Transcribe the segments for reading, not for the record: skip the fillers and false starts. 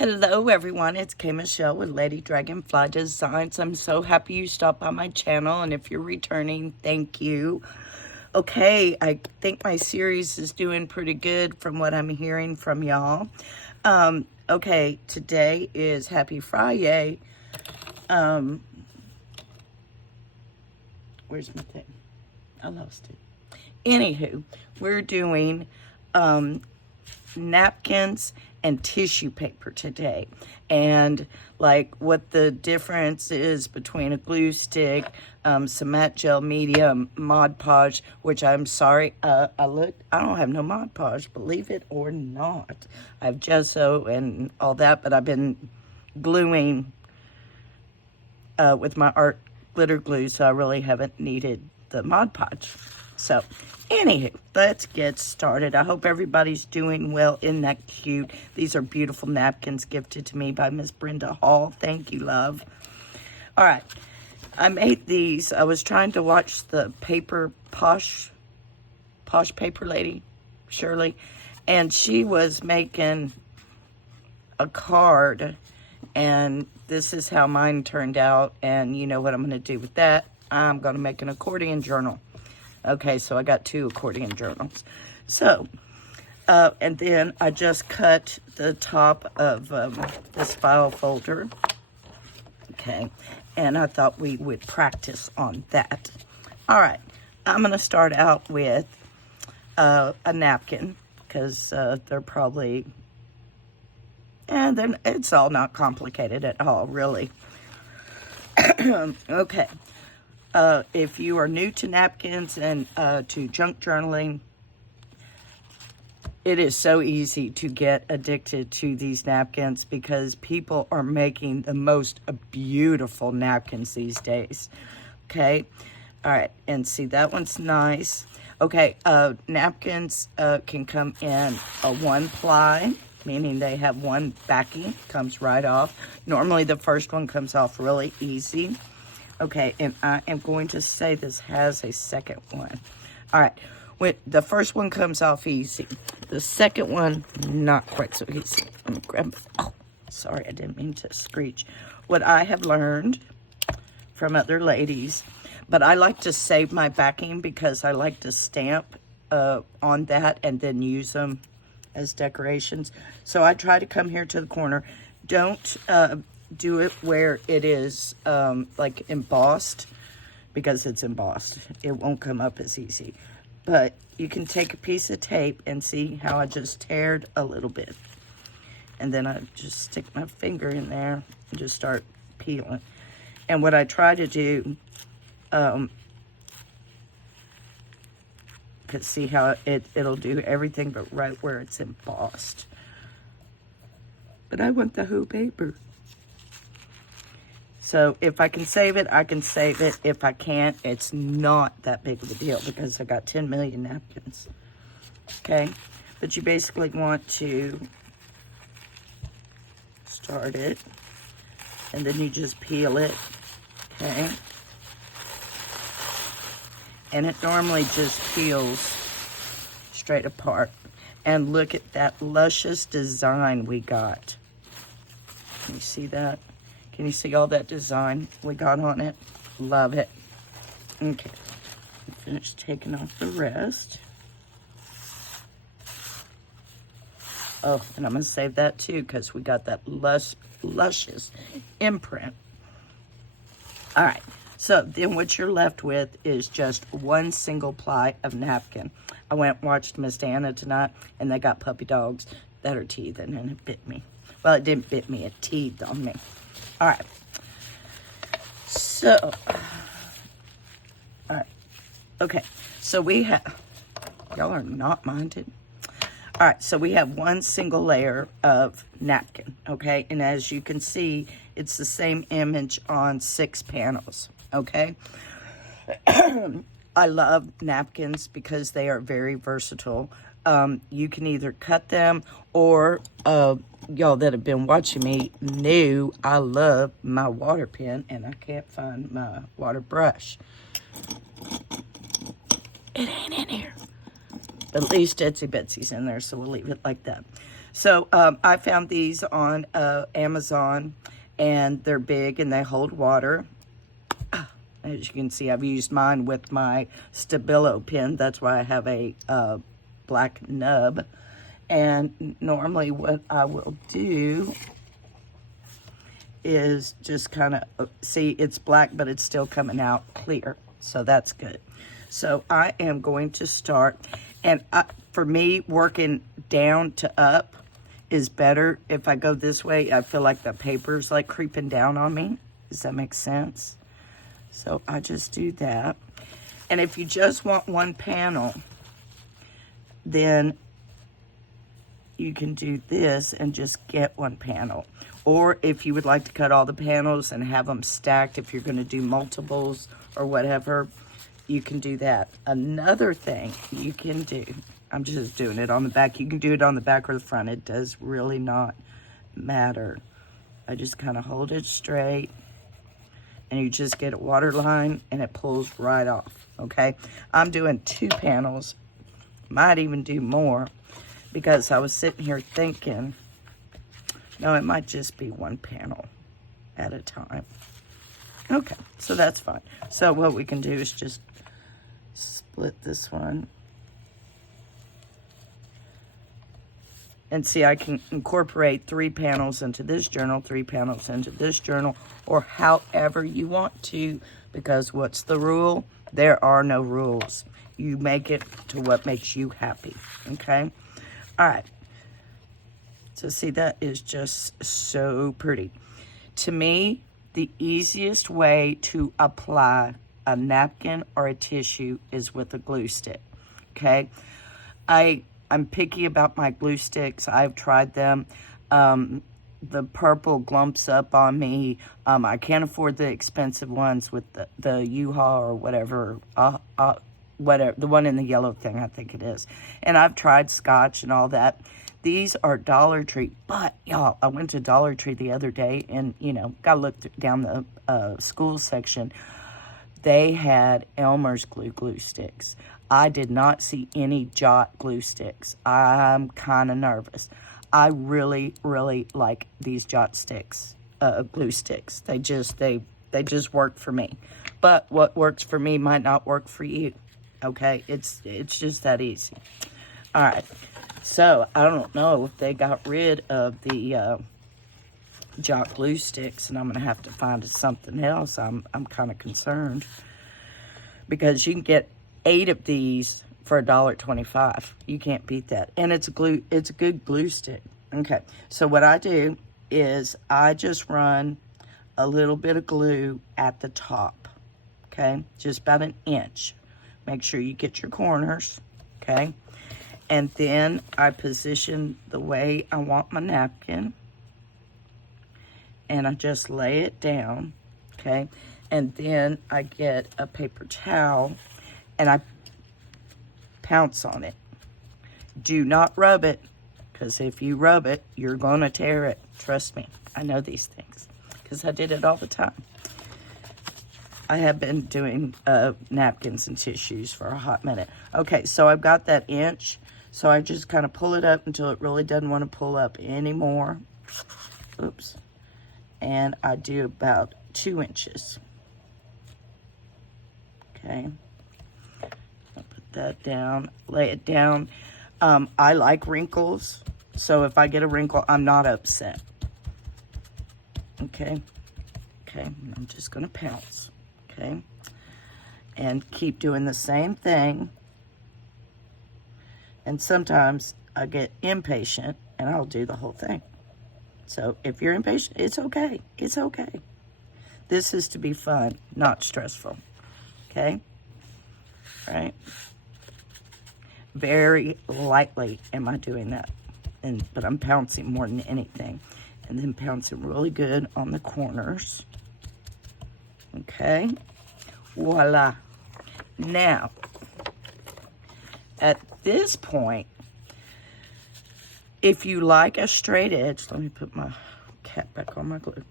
Hello everyone, it's K Michelle with Lady Dragonfly Designs. I'm so happy you stopped by my channel, and if you're returning, thank you. Okay, I think my series is doing pretty good from what I'm hearing from y'all. Okay, today is Happy Friday. Where's my thing? I lost it. Anywho, we're doing napkins and tissue paper today, and like what the difference is between a glue stick, some matte gel medium, Mod Podge, which I'm sorry, I don't have no Mod Podge, believe it or not. I have gesso and all that, but I've been gluing with my art glitter glue, so I really haven't needed the Mod Podge. So, anywho, let's get started. I hope everybody's doing well. Isn't that cute? These are beautiful napkins gifted to me by Miss Brenda Hall. Thank you, love. All right, I made these. I was trying to watch the posh paper lady, Shirley, and she was making a card, and this is how mine turned out. And you know what I'm going to do with that? I'm going to make an accordion journal. Okay, so I got 2 accordion journals. So, and then I just cut the top of this file folder. Okay, and I thought we would practice on that. All right, I'm going to start out with a napkin, because they're probably, and it's all not complicated at all, really. Okay. If you are new to napkins and to junk journaling, it is so easy to get addicted to these napkins because people are making the most beautiful napkins these days. Okay. All right. And see, that one's nice. Okay. Napkins can come in a 1-ply, meaning they have one backing, comes right off. Normally the first one comes off really easy. Okay, and I am going to say this has a second one. All right, when the first one comes off easy, the second one, not quite so easy. Let me grab, oh, sorry, I didn't mean to screech. What I have learned from other ladies, but I like to save my backing because I like to stamp on that and then use them as decorations. So I try to come here to the corner. Don't do it where it is like embossed, because it's embossed. It won't come up as easy. But you can take a piece of tape and see how I just teared a little bit. And then I just stick my finger in there and just start peeling. And what I try to do, because see how it'll do everything but right where it's embossed. But I want the whole paper. So if I can save it, I can save it. If I can't, it's not that big of a deal because I got 10 million napkins. Okay? But you basically want to start it, and then you just peel it. Okay? And it normally just peels straight apart. And look at that luscious design we got. Can you see that? Can you see all that design we got on it? Love it. Okay, finished taking off the rest. Oh, and I'm going to save that too because we got that luscious imprint. All right, so then what you're left with is just one single ply of napkin. I went and watched Miss Dana tonight, and they got puppy dogs that are teething, and it bit me. Well, it didn't bit me, it teethed on me. All right, so, all right, okay, so we have, y'all are not minded. All right, so we have one single layer of napkin, okay? And as you can see, it's the same image on 6 panels, okay? I love napkins because they are very versatile. You can either cut them or, y'all that have been watching me know I love my water pen, and I can't find my water brush. It ain't in here. At least Etsy Betsy's in there, so we'll leave it like that. So I found these on Amazon, and they're big and they hold water. As you can see, I've used mine with my Stabilo pen. That's why I have a black nub. And normally what I will do is just kind of, see, it's black, but it's still coming out clear. So that's good. So I am going to start. And for me, working down to up is better. If I go this way, I feel like the paper's like creeping down on me. Does that make sense? So I just do that. And if you just want one panel, then you can do this and just get one panel. Or if you would like to cut all the panels and have them stacked, if you're going to do multiples or whatever, you can do that. Another thing you can do, I'm just doing it on the back. You can do it on the back or the front. It does really not matter. I just kind of hold it straight, and you just get a water line, and it pulls right off, okay? I'm doing 2 panels, might even do more, because I was sitting here thinking, no, it might just be 1 panel at a time. Okay, so that's fine. So what we can do is just split this one. And see, I can incorporate 3 panels into this journal, 3 panels into this journal, or however you want to, because what's the rule? There are no rules. You make it to what makes you happy, okay? All right. So see, that is just so pretty. To me, the easiest way to apply a napkin or a tissue is with a glue stick, okay? I'm picky about my glue sticks. I've tried them. The purple glumps up on me. I can't afford the expensive ones with the U-Haul or whatever, whatever, the one in the yellow thing, I think it is. And I've tried Scotch and all that. These are Dollar Tree, but y'all, I went to Dollar Tree the other day and, you know, got to look down the school section. They had Elmer's glue sticks. I did not see any Jot glue sticks. I'm kind of nervous. I really, really like these Jot sticks, glue sticks. They just work for me. But what works for me might not work for you. Okay, it's just that easy. All right. So I don't know if they got rid of the Jot glue sticks, and I'm gonna have to find something else. I'm kind of concerned, because you can get 8 of these for $1.25. You can't beat that. And it's a good glue stick. Okay, so what I do is I just run a little bit of glue at the top, okay? Just about 1 inch. Make sure you get your corners, okay? And then I position the way I want my napkin, and I just lay it down, okay? And then I get a paper towel, and I pounce on it. Do not rub it, because if you rub it, you're going to tear it. Trust me, I know these things, because I did it all the time. I have been doing napkins and tissues for a hot minute. Okay, so I've got that inch, so I just kind of pull it up until it really doesn't want to pull up anymore. Oops. And I do about 2 inches. Okay. I'll put that down, lay it down. I like wrinkles, so if I get a wrinkle, I'm not upset. Okay. Okay, I'm just going to pounce. Okay. And keep doing the same thing. And sometimes I get impatient and I'll do the whole thing. So if you're impatient, it's okay. It's okay. This is to be fun, not stressful. Okay? Right? Very lightly am I doing that. But I'm pouncing more than anything. And then pouncing really good on the corners. Okay? Voila. Now, at this point, if you like a straight edge, let me put my cap back on my glue.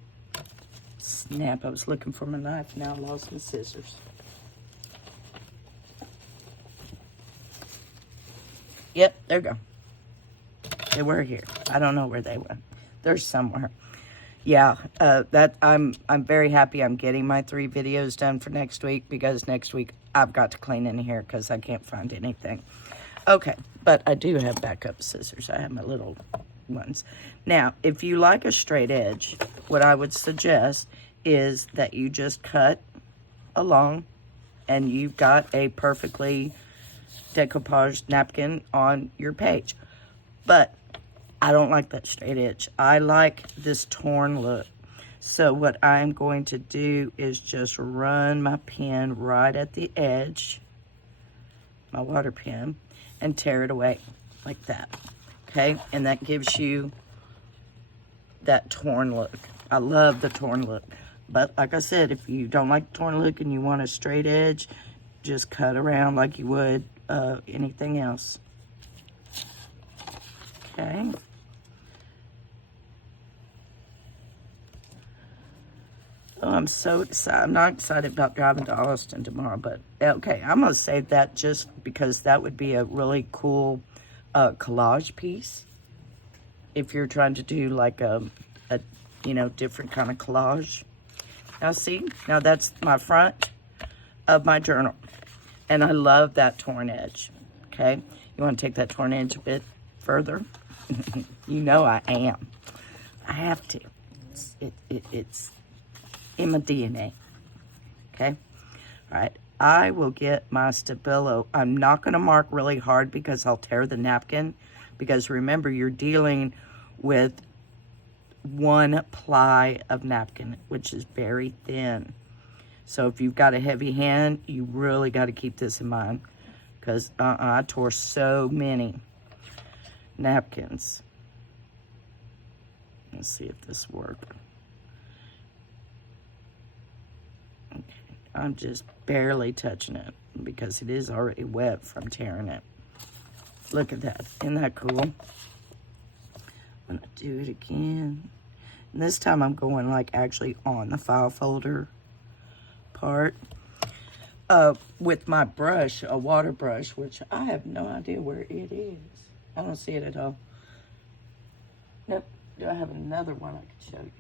Snap, I was looking for my knife, now I lost my scissors. Yep, there we go. They were here. I don't know where they went. They're somewhere. Yeah, I'm very happy I'm getting my 3 videos done for next week, because next week I've got to clean in here because I can't find anything. Okay, but I do have backup scissors. I have my little ones. Now, if you like a straight edge, what I would suggest is that you just cut along and you've got a perfectly decoupaged napkin on your page. But I don't like that straight edge. I like this torn look. So what I'm going to do is just run my pen right at the edge, my water pen, and tear it away like that. Okay, and that gives you that torn look. I love the torn look. But like I said, if you don't like the torn look and you want a straight edge, just cut around like you would anything else. Okay. Oh, I'm so excited. I'm not excited about driving to Austin tomorrow, but okay, I'm going to save that just because that would be a really cool collage piece. If you're trying to do like a different kind of collage. Now see, now that's my front of my journal. And I love that torn edge, okay? You want to take that torn edge a bit further? You know I am. I have to. It's in my DNA, okay? All right, I will get my Stabilo. I'm not going to mark really hard because I'll tear the napkin, because remember, you're dealing with 1 ply of napkin, which is very thin. So if you've got a heavy hand, you really got to keep this in mind, because I tore so many napkins. Let's see if this works. Okay, I'm just barely touching it because it is already wet from tearing it. Look at that. Isn't that cool? I'm going to do it again. And this time I'm going like actually on the file folder part with my brush, a water brush, which I have no idea where it is. I don't see it at all. Nope. Do I have another one I could show you?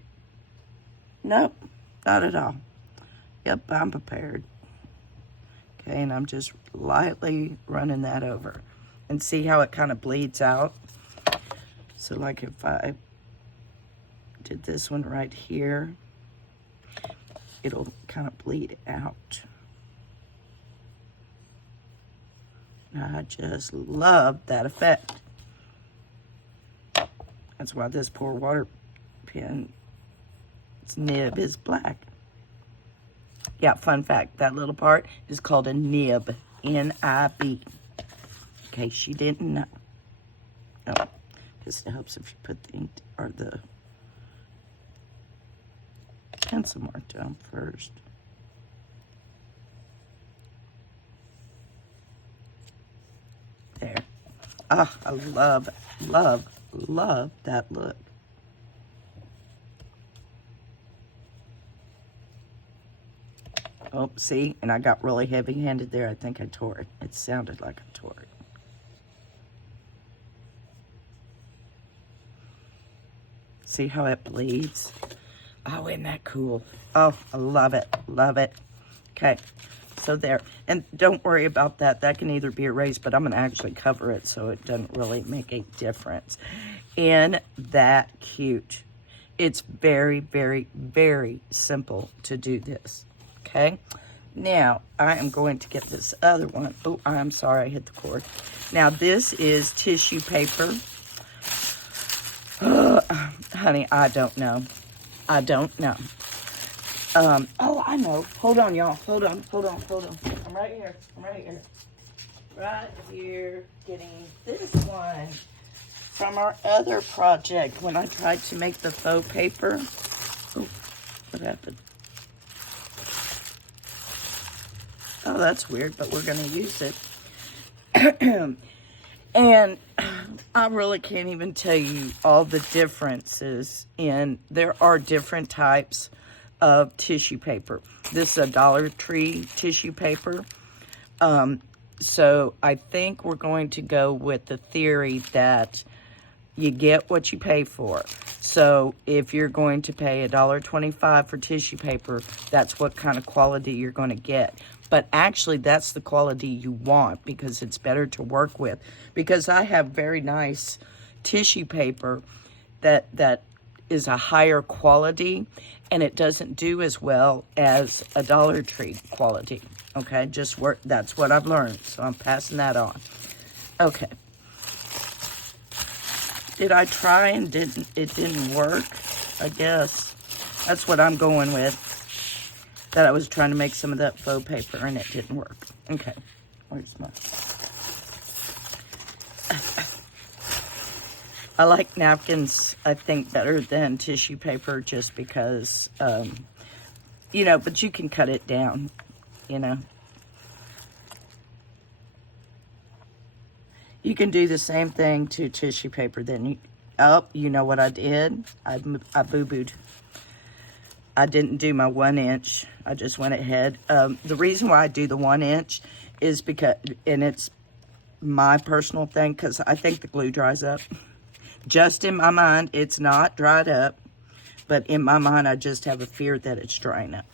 Nope, not at all. Yep, I'm prepared. Okay, and I'm just lightly running that over. And see how it kind of bleeds out? So like if I did this one right here, it'll kind of bleed out. I just love that effect. That's why this poor water pen, its nib is black. Yeah, fun fact, that little part is called a nib, N-I-B, in case you didn't know. Oh, this helps if you put the ink or the pencil mark down first. There. Ah, I love, love, love that look. Oh, see, and I got really heavy-handed there. I think I tore it. It sounded like I tore it. See how it bleeds? Oh, isn't that cool? Oh, I love it. Love it. Okay, so there. And don't worry about that. That can either be erased, but I'm going to actually cover it so it doesn't really make a difference. Isn't that cute? It's very, very, very simple to do this. Okay? Now, I am going to get this other one. Oh, I'm sorry, I hit the cord. Now, this is tissue paper. Honey, I don't know. I don't know. Oh, I know. Hold on, y'all. Hold on. I'm right here. Right here, getting this one from our other project when I tried to make the faux paper. Oh, what happened? Oh, that's weird, but we're going to use it. And I really can't even tell you all the differences there are different types of tissue paper. This is a Dollar Tree tissue paper. So I think we're going to go with the theory that you get what you pay for. So if you're going to pay $1.25 for tissue paper, that's what kind of quality you're going to get. But actually, that's the quality you want because it's better to work with. Because I have very nice tissue paper that is a higher quality, and it doesn't do as well as a Dollar Tree quality. Okay, that's what I've learned, so I'm passing that on. Okay. Did I try and it didn't work? I guess. That's what I'm going with. That I was trying to make some of that faux paper and it didn't work. Okay. Where's my... I like napkins, I think, better than tissue paper just because, you know, but you can cut it down, you know. You can do the same thing to tissue paper. Then you know what I did? I boo-booed. I didn't do my 1 inch. I just went ahead. The reason why I do the 1 inch is because, and it's my personal thing, because I think the glue dries up. Just in my mind, it's not dried up, but in my mind, I just have a fear that it's drying up.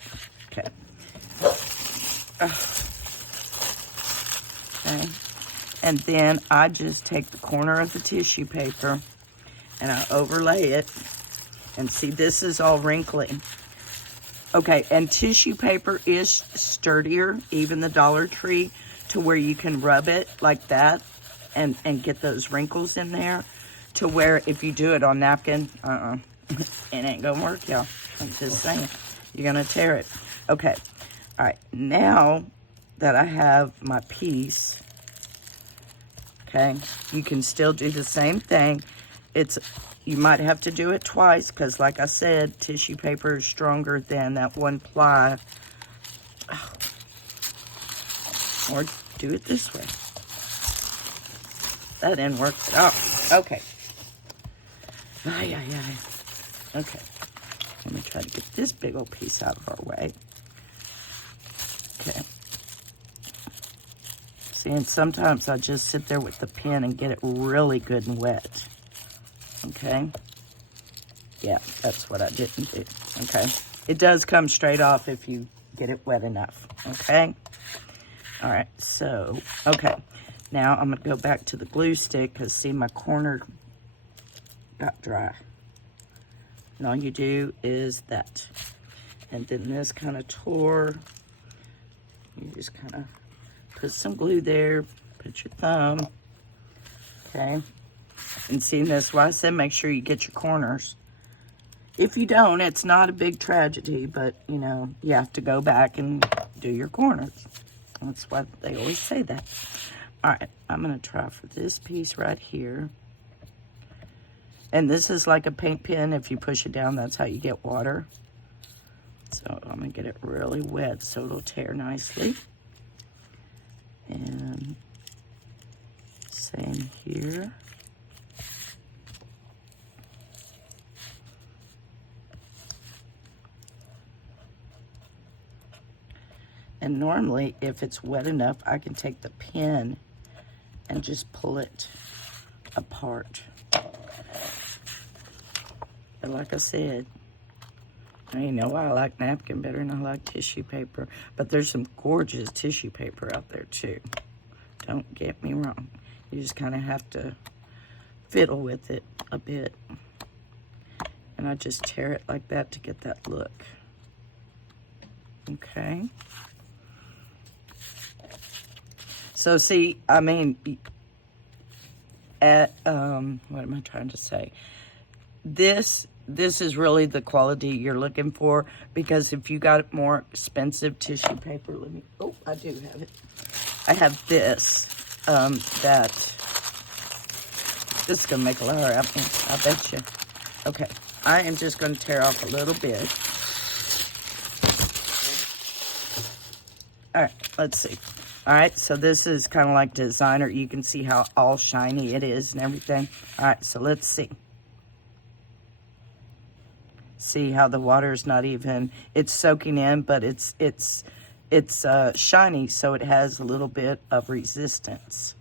Okay. Okay. And then I just take the corner of the tissue paper and I overlay it. And see, this is all wrinkly. Okay, and tissue paper is sturdier, even the Dollar Tree, to where you can rub it like that and get those wrinkles in there. To where if you do it on napkin, it ain't gonna work, y'all. I'm just saying. You're gonna tear it. Okay, all right, now that I have my piece, okay, you can still do the same thing. You might have to do it twice because, like I said, tissue paper is stronger than that 1 ply. Oh. Or do it this way. That didn't work at all. Okay. Okay. Let me try to get this big old piece out of our way. Okay. See, and sometimes I just sit there with the pen and get it really good and wet. Okay. Yeah, that's what I didn't do. Okay. It does come straight off if you get it wet enough. Okay. All right. So, okay. Now I'm going to go back to the glue stick because, see, my corner got dry. And all you do is that. And then this kind of tore. You just kind of put some glue there. Put your thumb. Okay. And seeing this, why I said make sure you get your corners. If you don't, it's not a big tragedy, but, you know, you have to go back and do your corners. That's why they always say that. All right, I'm going to try for this piece right here. And this is like a paint pen. If you push it down, that's how you get water. So I'm going to get it really wet so it'll tear nicely. And same here. And normally, if it's wet enough, I can take the pen and just pull it apart. But like I said, you know why I like napkin better than I like tissue paper. But there's some gorgeous tissue paper out there too. Don't get me wrong. You just kind of have to fiddle with it a bit. And I just tear it like that to get that look. Okay. So see, I mean, what am I trying to say? This is really the quality you're looking for, because if you got more expensive tissue paper, I do have it. I have this, this is going to make a lot out of me, I bet you. Okay, I am just going to tear off a little bit. All right, let's see. All right, so this is kind of like designer. You can see how all shiny it is and everything. All right, so let's see. See how the water is not even, it's soaking in, but it's shiny, so it has a little bit of resistance.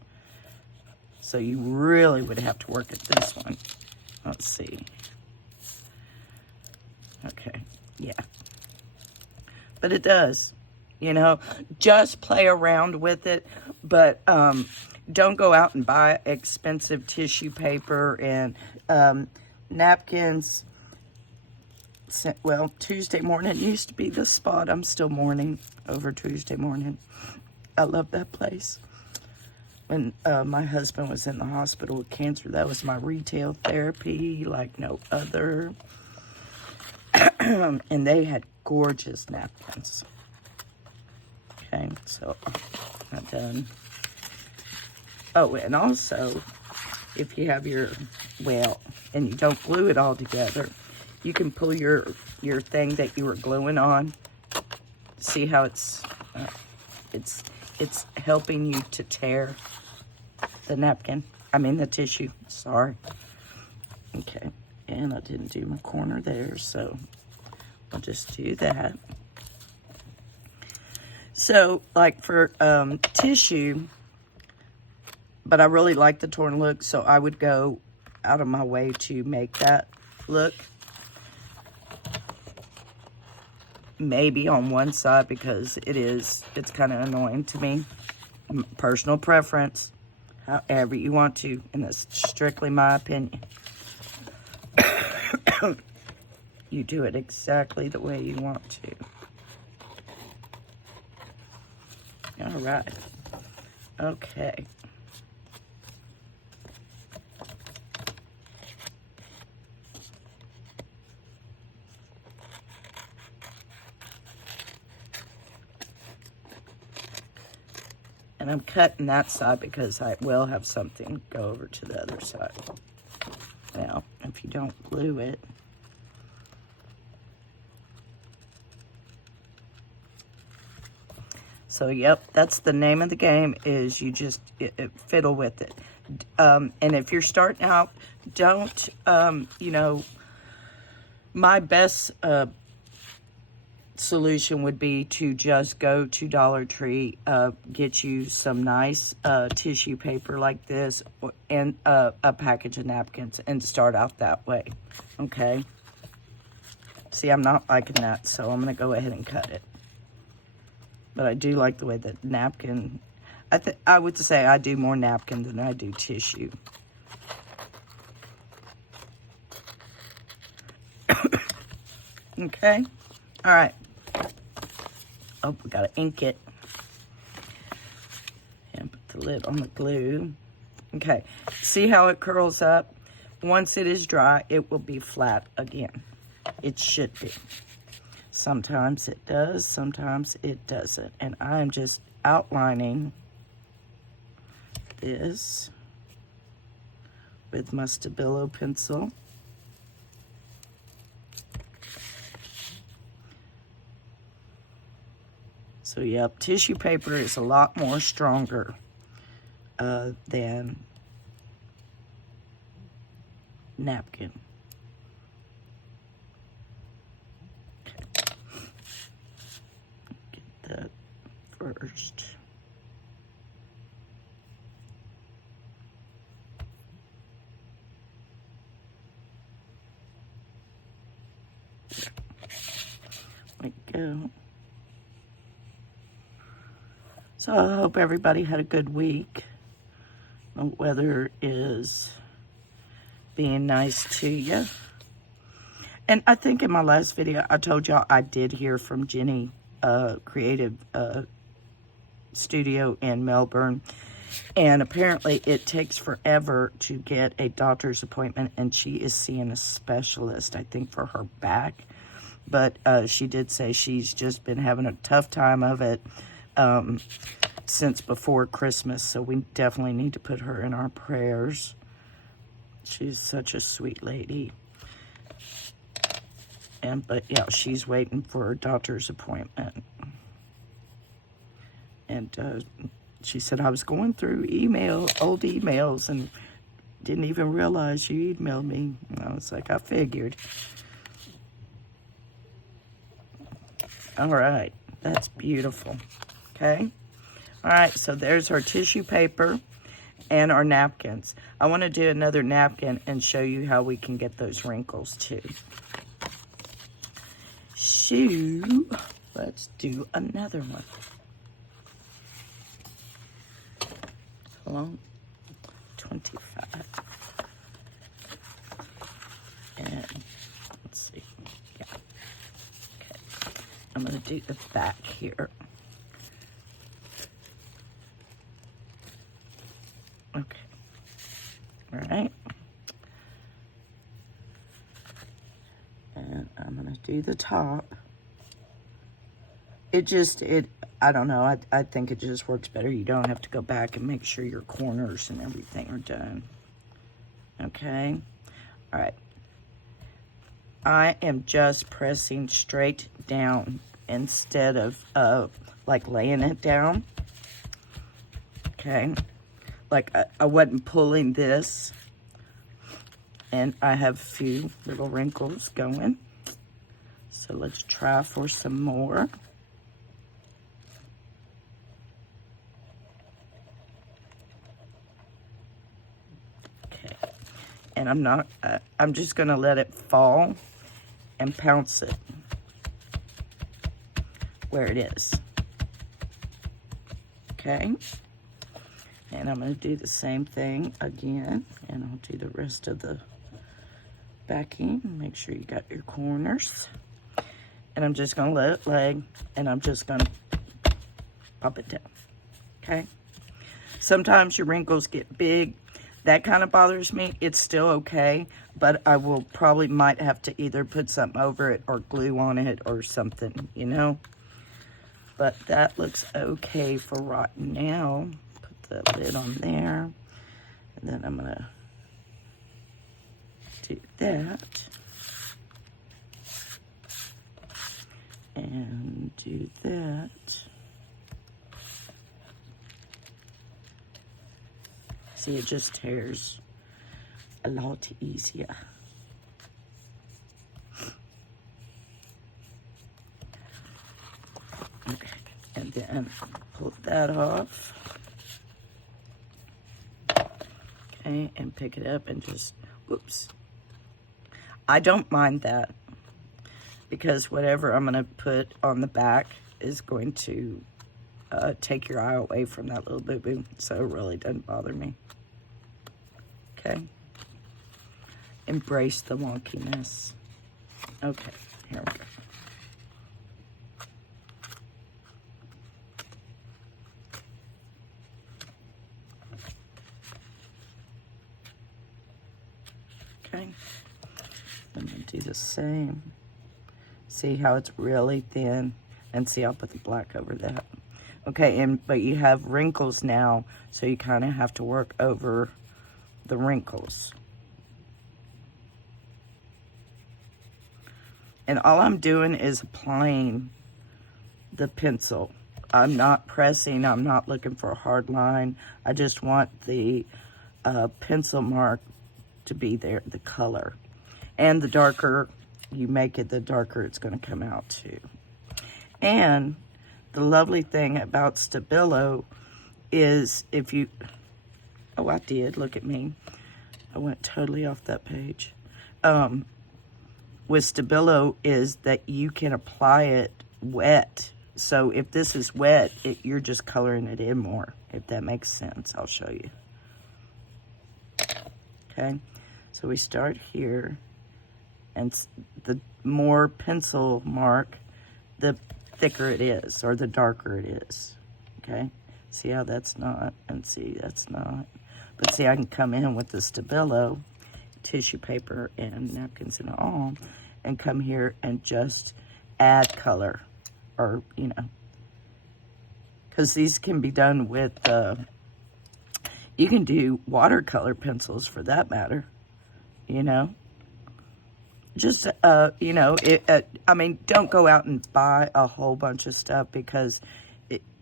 So you really would have to work at this one. Let's see. Okay, yeah. But it does, you know, just play around with it, but don't go out and buy expensive tissue paper and napkins. Well, Tuesday morning used to be the spot. I'm still mourning over Tuesday morning. I love that place. When my husband was in the hospital with cancer, that was my retail therapy like no other. And they had gorgeous napkins. Okay, so I'm done. Oh, and also, if you have your, well, and you don't glue it all together, you can pull your thing that you were gluing on. See how it's helping you to tear the napkin. I mean the tissue, sorry. Okay, and I didn't do my corner there, so I'll just do that. So, like for tissue, but I really like the torn look, so I would go out of my way to make that look. Maybe on one side because it's kind of annoying to me. Personal preference, however you want to, and that's strictly my opinion. You do it exactly the way you want to. All right. Okay. And I'm cutting that side because I will have something go over to the other side. Now, if you don't glue it, so yep, that's the name of the game, is you just fiddle with it. And if you're starting out, don't, you know, my best solution would be to just go to Dollar Tree, get you some nice tissue paper like this and a package of napkins and start out that way, okay? See, I'm not liking that, so I'm going to go ahead and cut it. But I do like the way that napkin, I would say I do more napkin than I do tissue. Okay, all right. Oh, we gotta ink it. And put the lid on the glue. Okay, see how it curls up? Once it is dry, it will be flat again. It should be. Sometimes it does, sometimes it doesn't. And I'm just outlining this with my Stabilo pencil. So, yep, tissue paper is a lot more stronger than napkin. Okay. Get that first. There we go. So I hope everybody had a good week. The weather is being nice to you. And I think in my last video, I told y'all I did hear from Jenny, Creative Studio in Melbourne. And apparently it takes forever to get a doctor's appointment, and she is seeing a specialist, I think, for her back. But she did say she's just been having a tough time of it since before Christmas, so we definitely need to put her in our prayers. She's such a sweet lady. But yeah, she's waiting for her doctor's appointment. And she said, I was going through old emails, and didn't even realize you emailed me. And I was like, I figured. All right, that's beautiful. Okay. All right, so there's our tissue paper. and our napkins. I want to do another napkin and show you how we can get those wrinkles too. So, let's do another one. Long 25. And let's see. Yeah. Okay. I'm going to do the back here. Okay. All right. And I'm going to do the top. I don't know. I think it just works better. You don't have to go back and make sure your corners and everything are done. Okay. All right. I am just pressing straight down instead of like laying it down. Okay. Like I wasn't pulling this. And I have a few little wrinkles going. So let's try for some more. Okay. And I'm just gonna let it fall and pounce it where it is. Okay. And I'm going to do the same thing again, and I'll do the rest of the backing. Make sure you got your corners. And I'm just going to let it lay, and I'm just going to pop it down. Okay. Sometimes your wrinkles get big. That kind of bothers me. It's still okay, but I will probably might have to either put something over it or glue on it or something, you know. But that looks okay for right now. Put the lid on there. And then I'm going to do that. And do that. See, it just tears a lot easier. Okay, and then pull that off. Okay, and pick it up and just, whoops. I don't mind that because whatever I'm going to put on the back is going to take your eye away from that little boo-boo, so it really doesn't bother me. Okay. Embrace the wonkiness. Okay, here we go. Okay, I'm going to do the same. See how it's really thin? And see, I'll put the black over that. Okay, but you have wrinkles now, so you kind of have to work over the wrinkles. And all I'm doing is applying the pencil. I'm not pressing, I'm not looking for a hard line. I just want the pencil mark to be there, the color. And the darker you make it, the darker it's going to come out too. And the lovely thing about Stabilo is if you, oh, I did, look at me. I went totally off that page. With Stabilo is that you can apply it wet. So if this is wet, you're just coloring it in more, if that makes sense. I'll show you. Okay, so we start here, and the more pencil mark, the thicker it is, or the darker it is. Okay, see how that's not, and see that's not. But see, I can come in with the Stabilo, tissue paper and napkins and all, and come here and just add color, or, you know, because these can be done with, you can do watercolor pencils for that matter, you know. Just, you know, I mean, don't go out and buy a whole bunch of stuff because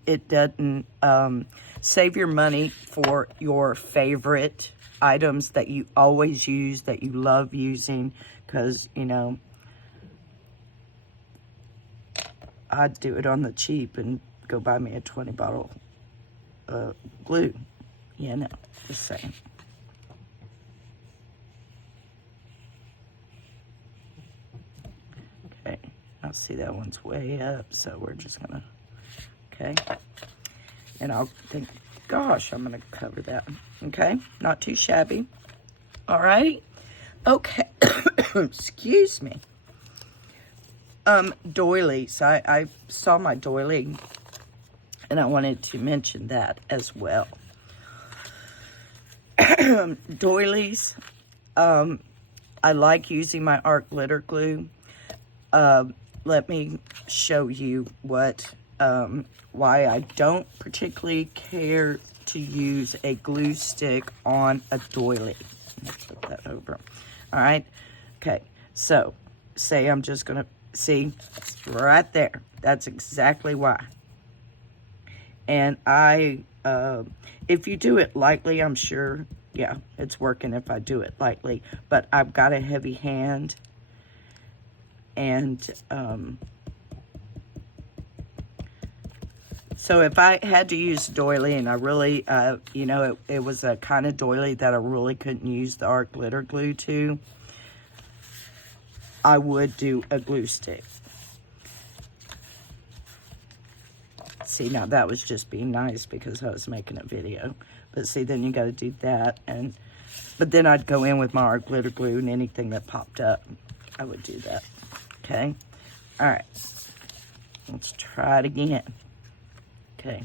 it doesn't, save your money for your favorite items that you always use, that you love using, because, you know, I'd do it on the cheap and go buy me a 20 bottle glue, You know, just saying. Okay, I see that one's way up, so we're just gonna, okay. And I'll think, gosh, I'm gonna cover that. Okay, not too shabby. All right. Okay, excuse me. Doilies. I saw my doily, and I wanted to mention that as well. Doilies. I like using my art glitter glue. Let me show you what, why I don't particularly care to use a glue stick on a doily. Let's flip that over. All right. Okay. So, say I'm just going to, see, right there. That's exactly why. And if you do it lightly, I'm sure, yeah, it's working if I do it lightly. But I've got a heavy hand. And so if I had to use doily, and I really, you know, it was a kind of doily that I really couldn't use the art glitter glue to, I would do a glue stick. See, now that was just being nice because I was making a video. But see, then you got to do that. But then I'd go in with my art glitter glue, and anything that popped up, I would do that. Okay. All right. Let's try it again. Okay.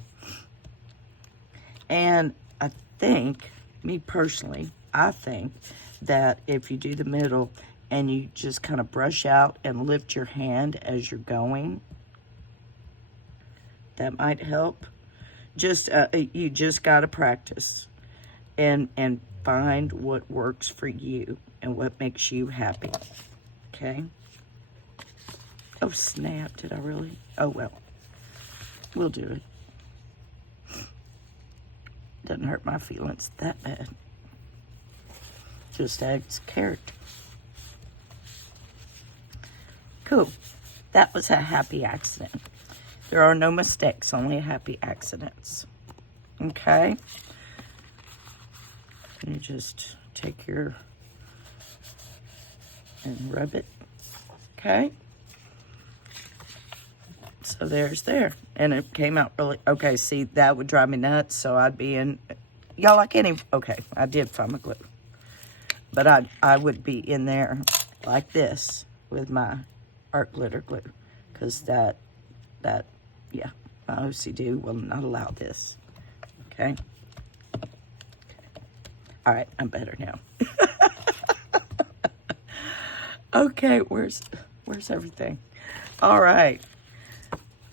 And I think, me personally, I think that if you do the middle and you just kind of brush out and lift your hand as you're going, that might help. Just you just got to practice and find what works for you and what makes you happy. Okay? Oh, snap. Did I really? Oh, well. We'll do it. Doesn't hurt my feelings that bad. Just adds character. Cool. That was a happy accident. There are no mistakes, only happy accidents. Okay? You just take your and rub it. Okay? So there's there. And it came out really, okay, see, that would drive me nuts. So I'd be in, y'all, I can't even, okay, I did find my glue. But I would be in there like this with my art glitter glue. Because that, yeah, my OCD will not allow this. Okay? All right, I'm better now. Okay, where's everything? All right.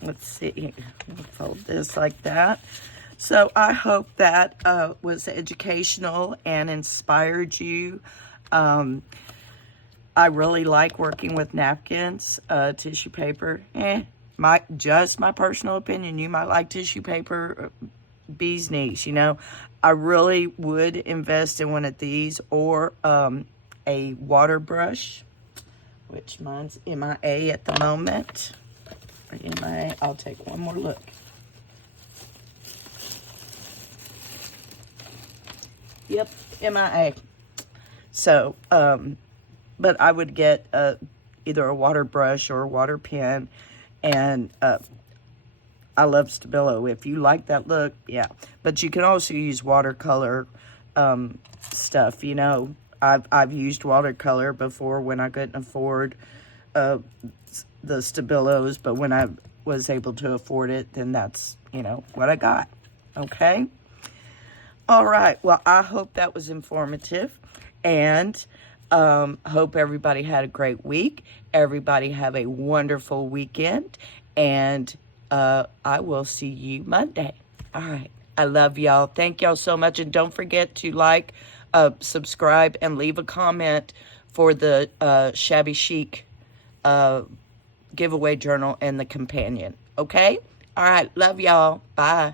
Let's see. We'll fold this like that. So I hope that was educational and inspired you. I really like working with napkins, tissue paper. Just my personal opinion. You might like tissue paper, bee's knees, you know. I really would invest in one of these or a water brush, which mine's MIA at the moment. MIA, I'll take one more look. Yep, MIA. So, but I would get either a water brush or a water pen, and I love Stabilo. If you like that look, yeah. But you can also use watercolor stuff, you know. I've used watercolor before when I couldn't afford the Stabilos, but when I was able to afford it, then that's, you know, what I got. Okay? All right. Well, I hope that was informative, and hope everybody had a great week. Everybody have a wonderful weekend, and I will see you Monday. All right. I love y'all. Thank y'all so much, and don't forget to like, subscribe, and leave a comment for the Shabby Chic giveaway journal and the companion. Okay? All right. Love y'all. Bye.